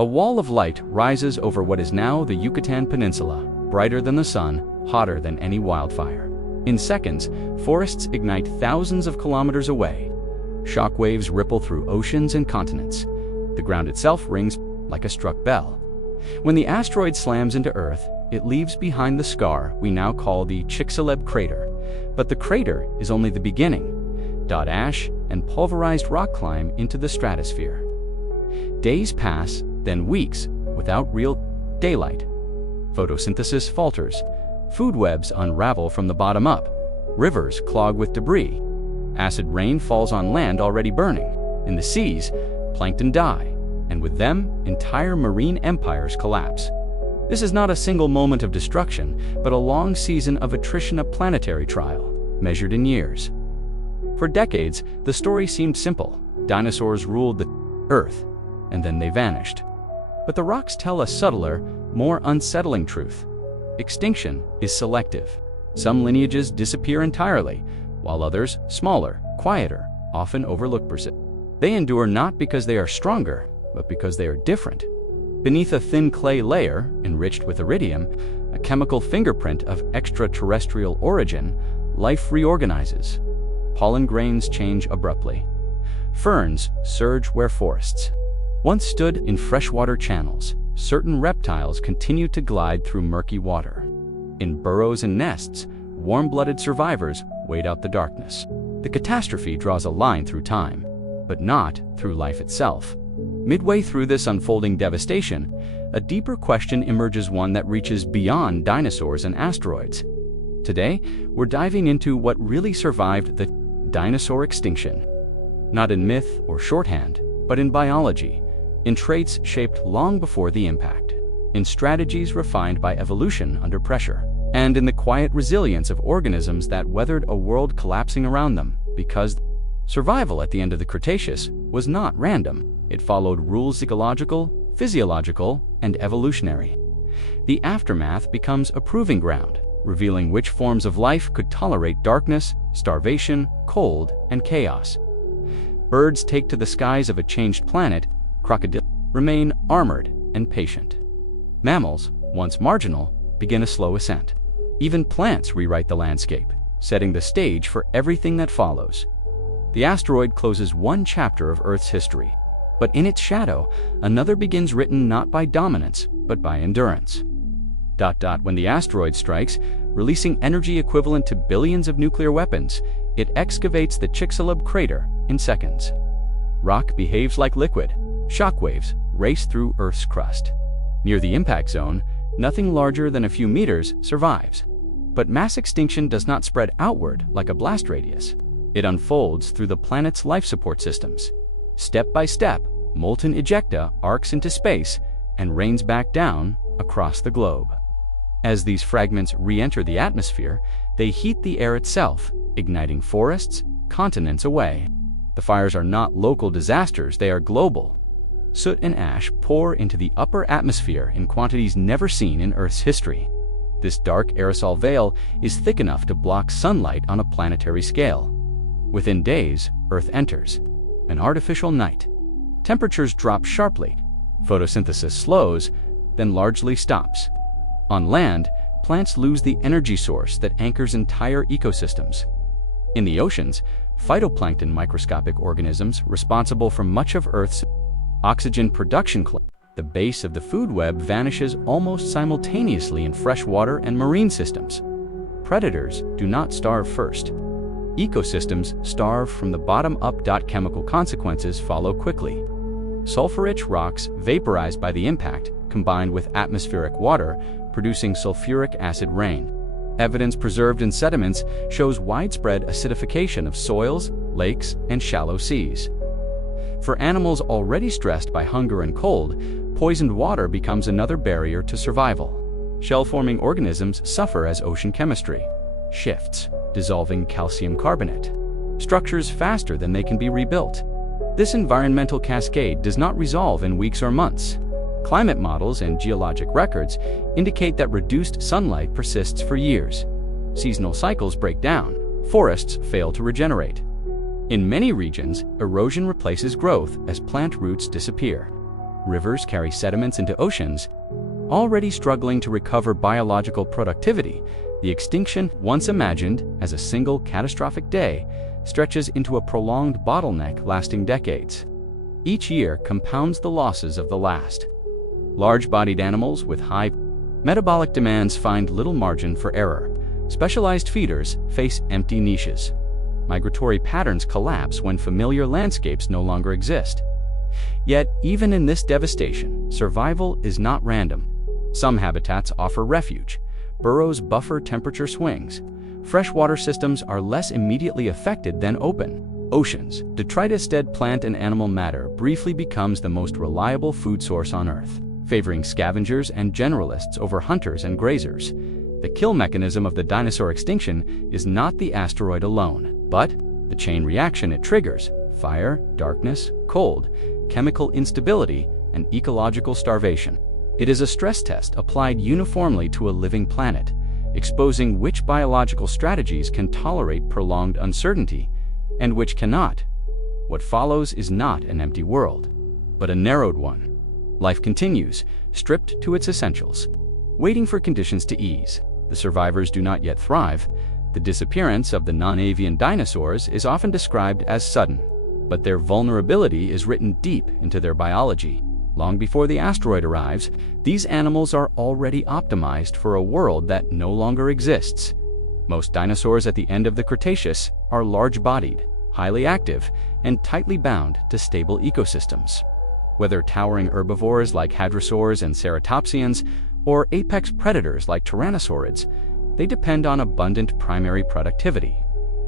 A wall of light rises over what is now the Yucatan Peninsula, brighter than the sun, hotter than any wildfire. In seconds, forests ignite thousands of kilometers away. Shock waves ripple through oceans and continents. The ground itself rings like a struck bell. When the asteroid slams into Earth, it leaves behind the scar we now call the Chicxulub crater. But the crater is only the beginning. Ash and pulverized rock climb into the stratosphere. Days pass, then weeks, without real daylight. Photosynthesis falters. Food webs unravel from the bottom up. Rivers clog with debris. Acid rain falls on land already burning. In the seas, plankton die, and with them, entire marine empires collapse. This is not a single moment of destruction, but a long season of attrition, a planetary trial, measured in years. For decades, the story seemed simple. Dinosaurs ruled the Earth, and then they vanished. But the rocks tell a subtler, more unsettling truth. Extinction is selective. Some lineages disappear entirely, while others, smaller, quieter, often overlooked persist. They endure not because they are stronger, but because they are different. Beneath a thin clay layer, enriched with iridium, a chemical fingerprint of extraterrestrial origin, life reorganizes. Pollen grains change abruptly. Ferns surge where forests once stood in freshwater channels. Certain reptiles continue to glide through murky water. In burrows and nests, warm-blooded survivors wait out the darkness. The catastrophe draws a line through time, but not through life itself. Midway through this unfolding devastation, a deeper question emerges, one that reaches beyond dinosaurs and asteroids. Today, we're diving into what really survived the dinosaur extinction. Not in myth or shorthand, but in biology, in traits shaped long before the impact, in strategies refined by evolution under pressure, and in the quiet resilience of organisms that weathered a world collapsing around them, because survival at the end of the Cretaceous was not random. It followed rules ecological, physiological, and evolutionary. The aftermath becomes a proving ground, revealing which forms of life could tolerate darkness, starvation, cold, and chaos. Birds take to the skies of a changed planet. Crocodiles remain armored and patient. Mammals, once marginal, begin a slow ascent. Even plants rewrite the landscape, setting the stage for everything that follows. The asteroid closes one chapter of Earth's history, but in its shadow, another begins, written not by dominance, but by endurance. When the asteroid strikes, releasing energy equivalent to billions of nuclear weapons, it excavates the Chicxulub crater in seconds. Rock behaves like liquid. Shockwaves race through Earth's crust. Near the impact zone, nothing larger than a few meters survives. But mass extinction does not spread outward like a blast radius. It unfolds through the planet's life support systems. Step by step, molten ejecta arcs into space and rains back down across the globe. As these fragments re-enter the atmosphere, they heat the air itself, igniting forests, continents away. The fires are not local disasters, they are global. Soot and ash pour into the upper atmosphere in quantities never seen in Earth's history. This dark aerosol veil is thick enough to block sunlight on a planetary scale. Within days, Earth enters an artificial night. Temperatures drop sharply. Photosynthesis slows, then largely stops. On land, plants lose the energy source that anchors entire ecosystems. In the oceans, phytoplankton, microscopic organisms responsible for much of Earth's oxygen production, the base of the food web, vanishes almost simultaneously in freshwater and marine systems. Predators do not starve first. Ecosystems starve from the bottom up. Chemical consequences follow quickly. Sulfur-rich rocks vaporized by the impact, combined with atmospheric water, producing sulfuric acid rain. Evidence preserved in sediments shows widespread acidification of soils, lakes, and shallow seas. For animals already stressed by hunger and cold, poisoned water becomes another barrier to survival. Shell-forming organisms suffer as ocean chemistry shifts, dissolving calcium carbonate structures faster than they can be rebuilt. This environmental cascade does not resolve in weeks or months. Climate models and geologic records indicate that reduced sunlight persists for years. Seasonal cycles break down. Forests fail to regenerate. In many regions, erosion replaces growth as plant roots disappear. Rivers carry sediments into oceans. Already struggling to recover biological productivity, the extinction, once imagined as a single catastrophic day, stretches into a prolonged bottleneck lasting decades. Each year compounds the losses of the last. Large-bodied animals with high metabolic demands find little margin for error. Specialized feeders face empty niches. Migratory patterns collapse when familiar landscapes no longer exist. Yet, even in this devastation, survival is not random. Some habitats offer refuge. Burrows buffer temperature swings. Freshwater systems are less immediately affected than open oceans. Detritus-dead plant and animal matter briefly becomes the most reliable food source on Earth, favoring scavengers and generalists over hunters and grazers. The kill mechanism of the dinosaur extinction is not the asteroid alone, but the chain reaction it triggers: fire, darkness, cold, chemical instability, and ecological starvation. It is a stress test applied uniformly to a living planet, exposing which biological strategies can tolerate prolonged uncertainty and which cannot. What follows is not an empty world, but a narrowed one. Life continues, stripped to its essentials, waiting for conditions to ease. The survivors do not yet thrive. The disappearance of the non-avian dinosaurs is often described as sudden, but their vulnerability is written deep into their biology. Long before the asteroid arrives, these animals are already optimized for a world that no longer exists. Most dinosaurs at the end of the Cretaceous are large-bodied, highly active, and tightly bound to stable ecosystems. Whether towering herbivores like hadrosaurs and ceratopsians, or apex predators like tyrannosaurids, they depend on abundant primary productivity.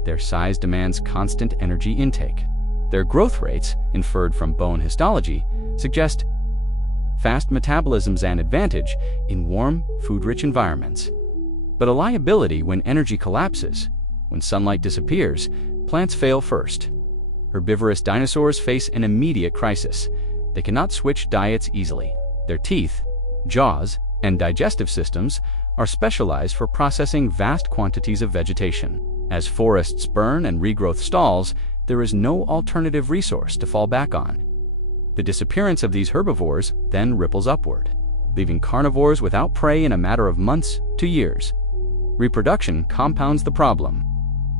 Their size demands constant energy intake. Their growth rates, inferred from bone histology, suggest fast metabolism's an advantage in warm, food-rich environments. But a liability when energy collapses. When sunlight disappears, plants fail first. Herbivorous dinosaurs face an immediate crisis. They cannot switch diets easily. Their teeth, jaws, and digestive systems are specialized for processing vast quantities of vegetation. As forests burn and regrowth stalls, there is no alternative resource to fall back on. The disappearance of these herbivores then ripples upward, leaving carnivores without prey in a matter of months to years. Reproduction compounds the problem.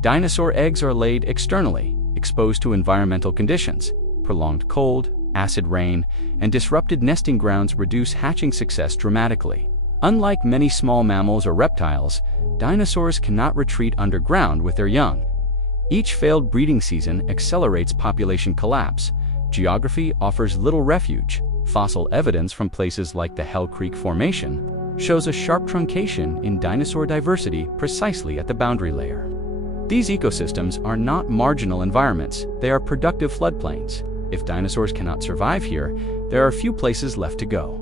Dinosaur eggs are laid externally, exposed to environmental conditions. Prolonged cold, acid rain, and disrupted nesting grounds reduce hatching success dramatically. Unlike many small mammals or reptiles, dinosaurs cannot retreat underground with their young. Each failed breeding season accelerates population collapse. Geography offers little refuge. Fossil evidence from places like the Hell Creek Formation shows a sharp truncation in dinosaur diversity precisely at the boundary layer. These ecosystems are not marginal environments, they are productive floodplains. If dinosaurs cannot survive here, there are few places left to go.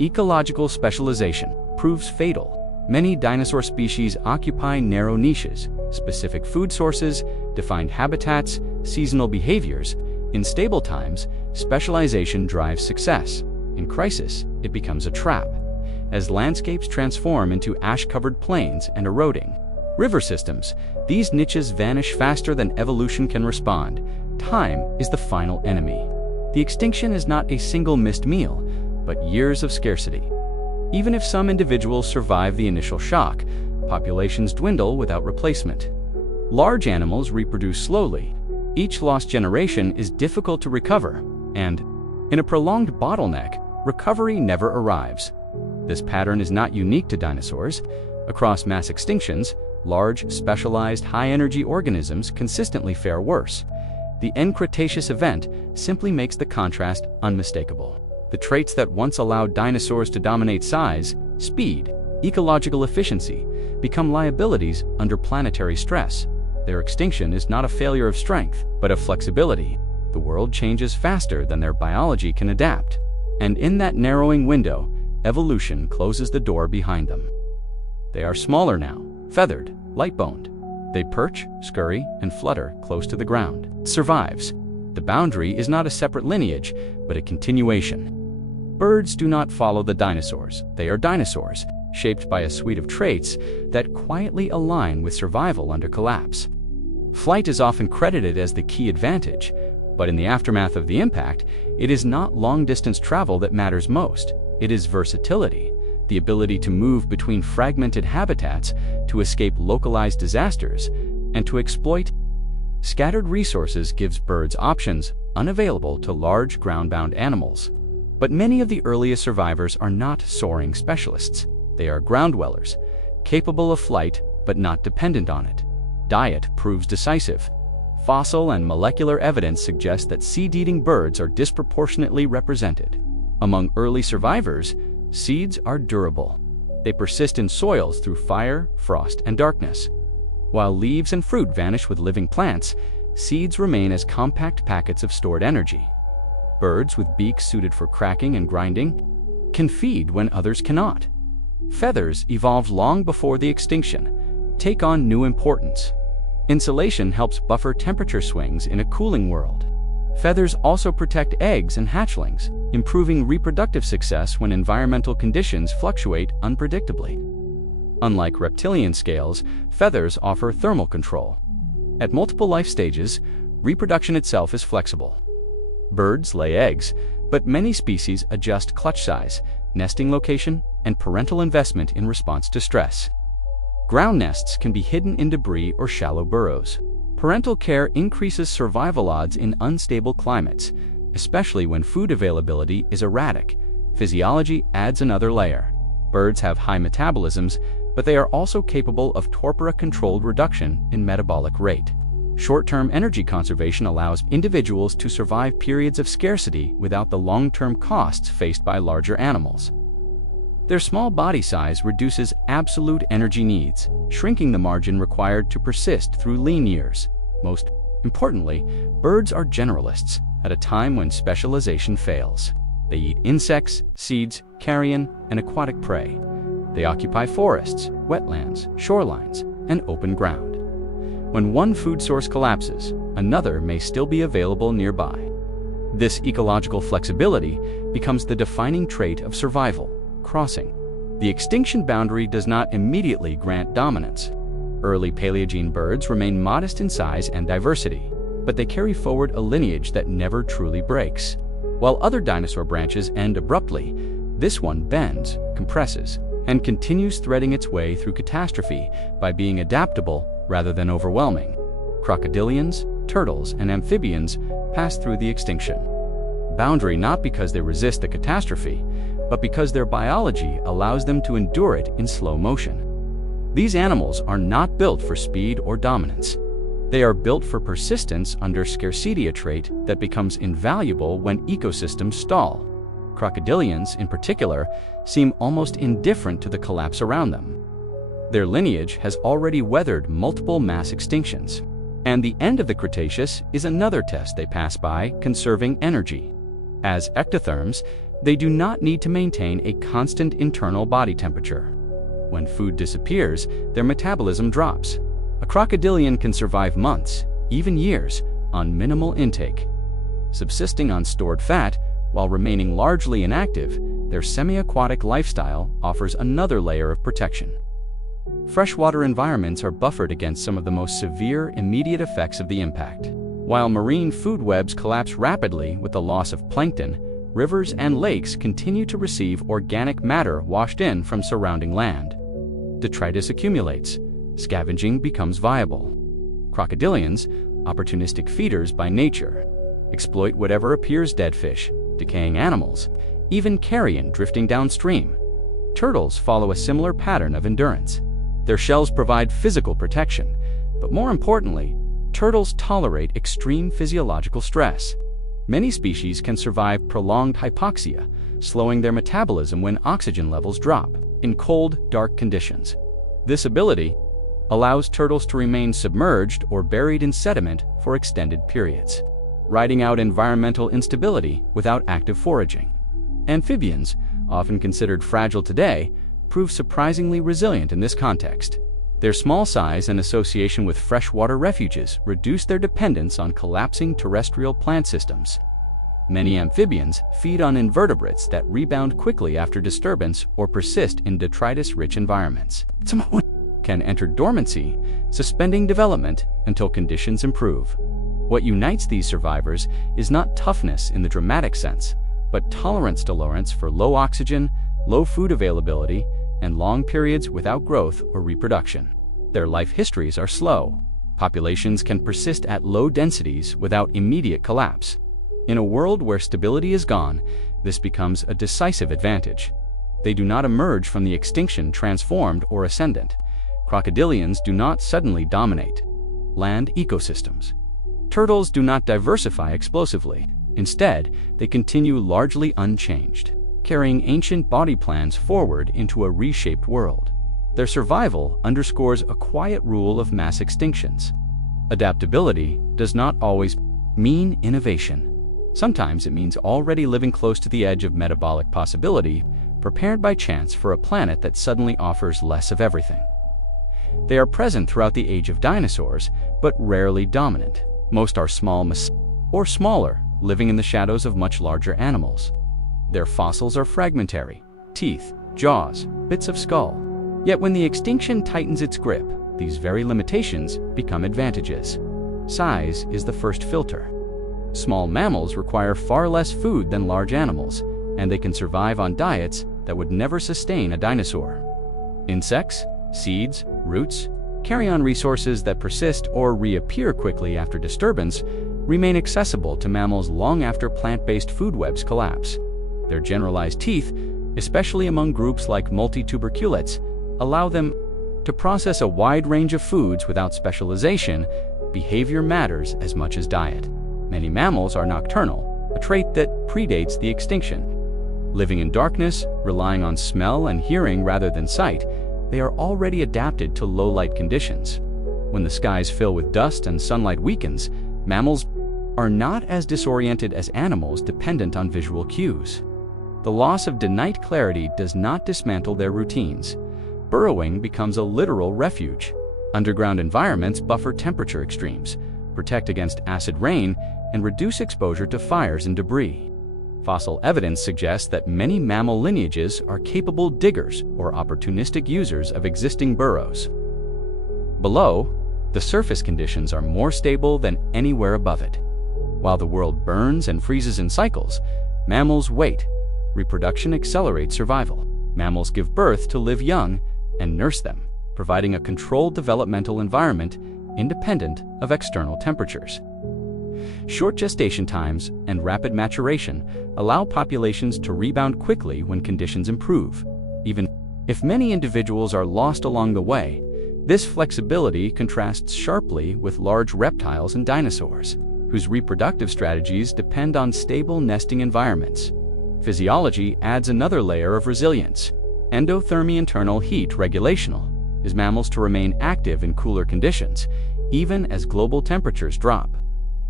Ecological specialization proves fatal. Many dinosaur species occupy narrow niches, specific food sources, defined habitats, seasonal behaviors. In stable times, specialization drives success. In crisis, it becomes a trap, as landscapes transform into ash-covered plains and eroding river systems. These niches vanish faster than evolution can respond. Time is the final enemy. The extinction is not a single missed meal, but years of scarcity. Even if some individuals survive the initial shock, populations dwindle without replacement. Large animals reproduce slowly. Each lost generation is difficult to recover, and, in a prolonged bottleneck, recovery never arrives. This pattern is not unique to dinosaurs. Across mass extinctions, large, specialized, high-energy organisms consistently fare worse. The end Cretaceous event simply makes the contrast unmistakable. The traits that once allowed dinosaurs to dominate size, speed, ecological efficiency, become liabilities under planetary stress. Their extinction is not a failure of strength, but of flexibility. The world changes faster than their biology can adapt. And in that narrowing window, evolution closes the door behind them. They are smaller now, feathered, light-boned. They perch, scurry, and flutter close to the ground. It survives. The boundary is not a separate lineage, but a continuation. Birds do not follow the dinosaurs. They are dinosaurs, shaped by a suite of traits that quietly align with survival under collapse. Flight is often credited as the key advantage. But in the aftermath of the impact, it is not long-distance travel that matters most. It is versatility, the ability to move between fragmented habitats, to escape localized disasters, and to exploit scattered resources gives birds options unavailable to large ground-bound animals. But many of the earliest survivors are not soaring specialists. They are ground-dwellers, capable of flight but not dependent on it. Diet proves decisive. Fossil and molecular evidence suggests that seed-eating birds are disproportionately represented. Among early survivors, seeds are durable. They persist in soils through fire, frost, and darkness. While leaves and fruit vanish with living plants, seeds remain as compact packets of stored energy. Birds with beaks suited for cracking and grinding can feed when others cannot. Feathers evolved long before the extinction, take on new importance. Insulation helps buffer temperature swings in a cooling world. Feathers also protect eggs and hatchlings, improving reproductive success when environmental conditions fluctuate unpredictably. Unlike reptilian scales, feathers offer thermal control. At multiple life stages, reproduction itself is flexible. Birds lay eggs, but many species adjust clutch size, nesting location, and parental investment in response to stress. Ground nests can be hidden in debris or shallow burrows. Parental care increases survival odds in unstable climates, especially when food availability is erratic. Physiology adds another layer. Birds have high metabolisms, but they are also capable of torpora-controlled reduction in metabolic rate. Short-term energy conservation allows individuals to survive periods of scarcity without the long-term costs faced by larger animals. Their small body size reduces absolute energy needs, shrinking the margin required to persist through lean years. Most importantly, birds are generalists at a time when specialization fails. They eat insects, seeds, carrion, and aquatic prey. They occupy forests, wetlands, shorelines, and open ground. When one food source collapses, another may still be available nearby. This ecological flexibility becomes the defining trait of survival. Crossing. The extinction boundary does not immediately grant dominance. Early Paleogene birds remain modest in size and diversity, but they carry forward a lineage that never truly breaks. While other dinosaur branches end abruptly, this one bends, compresses, and continues threading its way through catastrophe by being adaptable rather than overwhelming. Crocodilians, turtles, and amphibians pass through the extinction boundary not because they resist the catastrophe, but because their biology allows them to endure it in slow motion. These animals are not built for speed or dominance. They are built for persistence under scarcity, a trait that becomes invaluable when ecosystems stall. Crocodilians, in particular, seem almost indifferent to the collapse around them. Their lineage has already weathered multiple mass extinctions, and the end of the Cretaceous is another test they pass by, conserving energy. As ectotherms, they do not need to maintain a constant internal body temperature. When food disappears, their metabolism drops. A crocodilian can survive months, even years, on minimal intake. Subsisting on stored fat, while remaining largely inactive, their semi-aquatic lifestyle offers another layer of protection. Freshwater environments are buffered against some of the most severe immediate effects of the impact. While marine food webs collapse rapidly with the loss of plankton, rivers and lakes continue to receive organic matter washed in from surrounding land. Detritus accumulates. Scavenging becomes viable. Crocodilians, opportunistic feeders by nature, exploit whatever appears: dead fish, decaying animals, even carrion drifting downstream. Turtles follow a similar pattern of endurance. Their shells provide physical protection, but more importantly, turtles tolerate extreme physiological stress. Many species can survive prolonged hypoxia, slowing their metabolism when oxygen levels drop in cold, dark conditions. This ability allows turtles to remain submerged or buried in sediment for extended periods, riding out environmental instability without active foraging. Amphibians, often considered fragile today, prove surprisingly resilient in this context. Their small size and association with freshwater refuges reduce their dependence on collapsing terrestrial plant systems. Many amphibians feed on invertebrates that rebound quickly after disturbance or persist in detritus-rich environments. Some can enter dormancy, suspending development until conditions improve. What unites these survivors is not toughness in the dramatic sense, but tolerance tolerance for low oxygen, low food availability, and long periods without growth or reproduction. Their life histories are slow. Populations can persist at low densities without immediate collapse. In a world where stability is gone, this becomes a decisive advantage. They do not emerge from the extinction transformed or ascendant. Crocodilians do not suddenly dominate land ecosystems. Turtles do not diversify explosively. Instead, they continue largely unchanged, carrying ancient body plans forward into a reshaped world. Their survival underscores a quiet rule of mass extinctions. Adaptability does not always mean innovation. Sometimes it means already living close to the edge of metabolic possibility, prepared by chance for a planet that suddenly offers less of everything. They are present throughout the age of dinosaurs, but rarely dominant. Most are small or smaller, living in the shadows of much larger animals. Their fossils are fragmentary: teeth, jaws, bits of skull. Yet when the extinction tightens its grip, these very limitations become advantages. Size is the first filter. Small mammals require far less food than large animals, and they can survive on diets that would never sustain a dinosaur. Insects, seeds, roots, carrion resources that persist or reappear quickly after disturbance remain accessible to mammals long after plant-based food webs collapse. Their generalized teeth, especially among groups like multituberculates, allow them to process a wide range of foods without specialization. Behavior matters as much as diet. Many mammals are nocturnal, a trait that predates the extinction. Living in darkness, relying on smell and hearing rather than sight, they are already adapted to low-light conditions. When the skies fill with dust and sunlight weakens, mammals are not as disoriented as animals dependent on visual cues. The loss of night clarity does not dismantle their routines. Burrowing becomes a literal refuge. Underground environments buffer temperature extremes, protect against acid rain, and reduce exposure to fires and debris. Fossil evidence suggests that many mammal lineages are capable diggers or opportunistic users of existing burrows. Below, the surface conditions are more stable than anywhere above it. While the world burns and freezes in cycles, mammals wait. Reproduction accelerates survival. Mammals give birth to live young and nurse them, providing a controlled developmental environment independent of external temperatures. Short gestation times and rapid maturation allow populations to rebound quickly when conditions improve. Even if many individuals are lost along the way, this flexibility contrasts sharply with large reptiles and dinosaurs, whose reproductive strategies depend on stable nesting environments. Physiology adds another layer of resilience. Endothermy, internal heat regulational, is mammals to remain active in cooler conditions, even as global temperatures drop.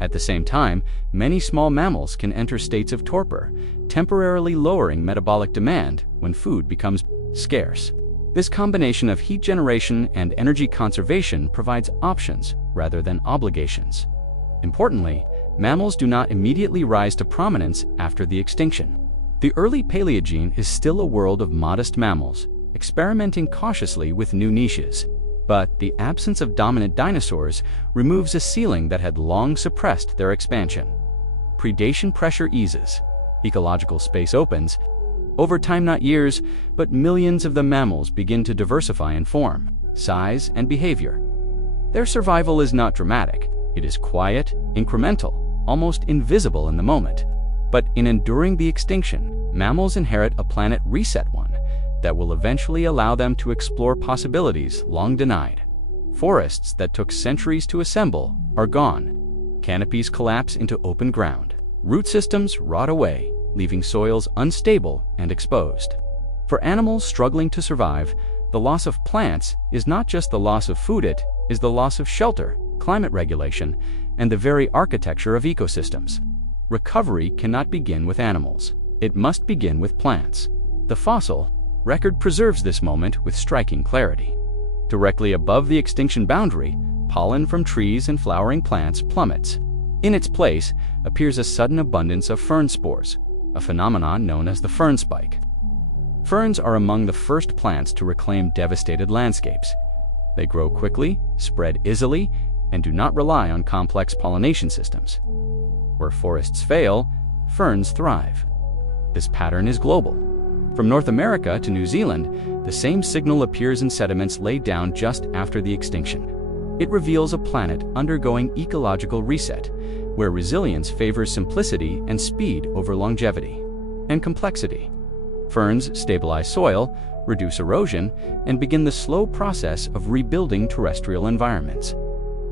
At the same time, many small mammals can enter states of torpor, temporarily lowering metabolic demand when food becomes scarce. This combination of heat generation and energy conservation provides options rather than obligations. Importantly, mammals do not immediately rise to prominence after the extinction. The early Paleogene is still a world of modest mammals, experimenting cautiously with new niches. But the absence of dominant dinosaurs removes a ceiling that had long suppressed their expansion. Predation pressure eases. Ecological space opens. Over time, not years, but millions of the mammals begin to diversify in form, size, and behavior. Their survival is not dramatic. It is quiet, incremental, almost invisible in the moment. But in enduring the extinction, mammals inherit a planet reset one that will eventually allow them to explore possibilities long denied. Forests that took centuries to assemble are gone. Canopies collapse into open ground. Root systems rot away, leaving soils unstable and exposed. For animals struggling to survive, the loss of plants is not just the loss of food, it is the loss of shelter, climate regulation, and the very architecture of ecosystems. Recovery cannot begin with animals. It must begin with plants. The fossil record preserves this moment with striking clarity. Directly above the extinction boundary, pollen from trees and flowering plants plummets. In its place appears a sudden abundance of fern spores, a phenomenon known as the fern spike. Ferns are among the first plants to reclaim devastated landscapes. They grow quickly, spread easily, and do not rely on complex pollination systems. Where forests fail, ferns thrive. This pattern is global. From North America to New Zealand, the same signal appears in sediments laid down just after the extinction. It reveals a planet undergoing ecological reset, where resilience favors simplicity and speed over longevity and complexity. Ferns stabilize soil, reduce erosion, and begin the slow process of rebuilding terrestrial environments.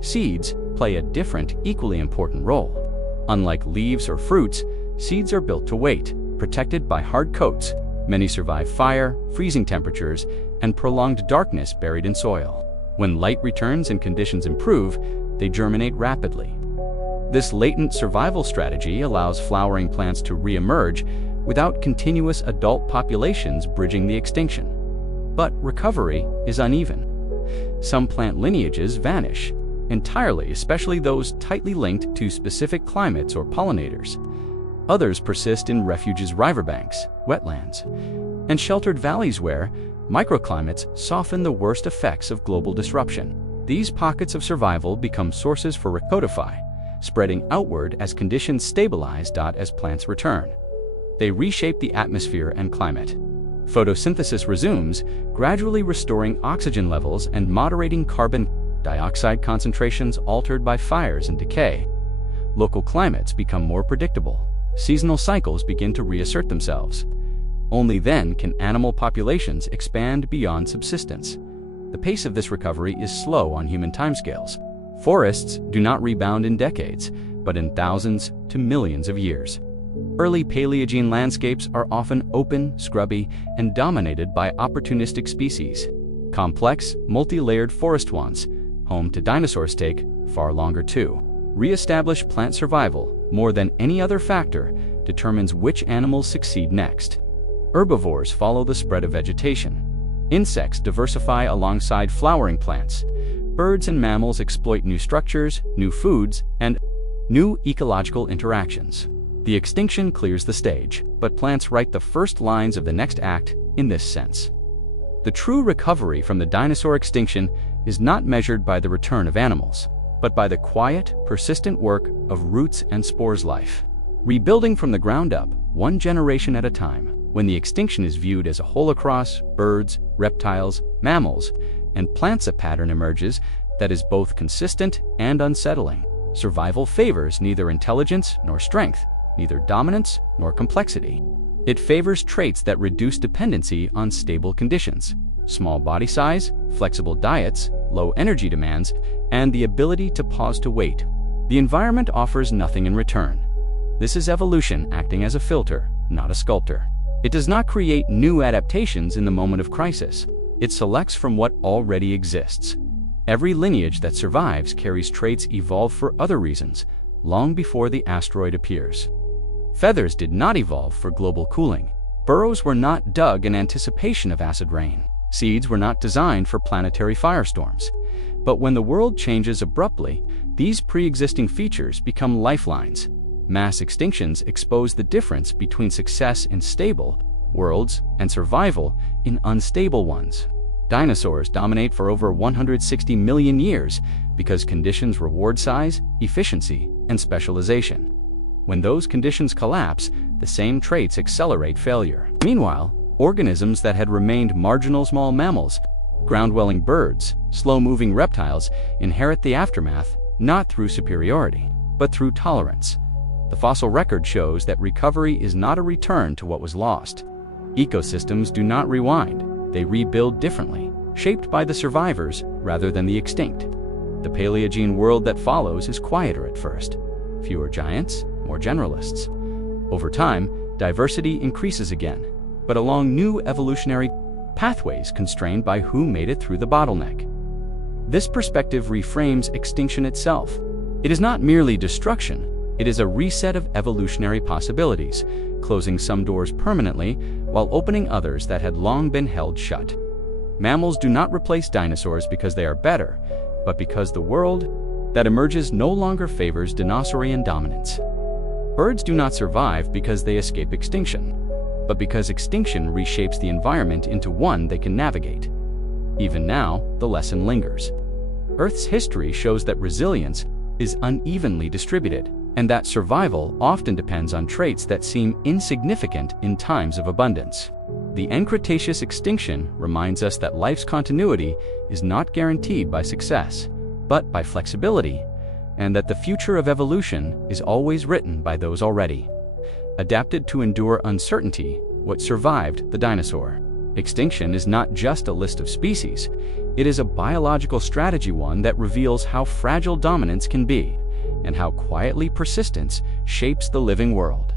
Seeds play a different, equally important role. Unlike leaves or fruits, seeds are built to wait, protected by hard coats. Many survive fire, freezing temperatures, and prolonged darkness buried in soil. When light returns and conditions improve, they germinate rapidly. This latent survival strategy allows flowering plants to re-emerge without continuous adult populations bridging the extinction. But recovery is uneven. Some plant lineages vanish entirely, especially those tightly linked to specific climates or pollinators. Others persist in refuges, riverbanks, wetlands, and sheltered valleys where microclimates soften the worst effects of global disruption. These pockets of survival become sources for recodify, spreading outward as conditions stabilize. As plants return, they reshape the atmosphere and climate. Photosynthesis resumes, gradually restoring oxygen levels and moderating carbon dioxide concentrations altered by fires and decay. Local climates become more predictable. Seasonal cycles begin to reassert themselves. Only then can animal populations expand beyond subsistence. The pace of this recovery is slow on human timescales. Forests do not rebound in decades, but in thousands to millions of years. Early Paleogene landscapes are often open, scrubby, and dominated by opportunistic species. Complex, multi-layered forest ones, home to dinosaurs, take far longer too. Re-established plant survival, more than any other factor, determines which animals succeed next. Herbivores follow the spread of vegetation. Insects diversify alongside flowering plants. Birds and mammals exploit new structures, new foods, and new ecological interactions. The extinction clears the stage, but plants write the first lines of the next act in this sense. The true recovery from the dinosaur extinction is not measured by the return of animals, but by the quiet, persistent work of roots and spores life. Rebuilding from the ground up, one generation at a time, when the extinction is viewed as a whole across birds, reptiles, mammals, and plants, a pattern emerges that is both consistent and unsettling. Survival favors neither intelligence nor strength, neither dominance nor complexity. It favors traits that reduce dependency on stable conditions: small body size, flexible diets, low energy demands, and the ability to pause to wait. The environment offers nothing in return. This is evolution acting as a filter, not a sculptor. It does not create new adaptations in the moment of crisis. It selects from what already exists. Every lineage that survives carries traits evolved for other reasons, long before the asteroid appears. Feathers did not evolve for global cooling. Burrows were not dug in anticipation of acid rain. Seeds were not designed for planetary firestorms. But when the world changes abruptly, these pre-existing features become lifelines. Mass extinctions expose the difference between success in stable worlds and survival in unstable ones. Dinosaurs dominate for over 160 million years because conditions reward size, efficiency, and specialization. When those conditions collapse, the same traits accelerate failure. Meanwhile, organisms that had remained marginal, small mammals, ground-dwelling birds, slow-moving reptiles, inherit the aftermath not through superiority, but through tolerance. The fossil record shows that recovery is not a return to what was lost. Ecosystems do not rewind, they rebuild differently, shaped by the survivors rather than the extinct. The Paleogene world that follows is quieter at first. Fewer giants, more generalists. Over time, diversity increases again, but along new evolutionary pathways constrained by who made it through the bottleneck. This perspective reframes extinction itself. It is not merely destruction, it is a reset of evolutionary possibilities, closing some doors permanently while opening others that had long been held shut. Mammals do not replace dinosaurs because they are better, but because the world that emerges no longer favors dinosaurian dominance. Birds do not survive because they escape extinction, but because extinction reshapes the environment into one they can navigate. Even now, the lesson lingers. Earth's history shows that resilience is unevenly distributed, and that survival often depends on traits that seem insignificant in times of abundance. The end Cretaceous extinction reminds us that life's continuity is not guaranteed by success, but by flexibility, and that the future of evolution is always written by those already adapted to endure uncertainty. What survived the dinosaur? Extinction is not just a list of species, it is a biological strategy, one that reveals how fragile dominance can be and how quietly persistence shapes the living world.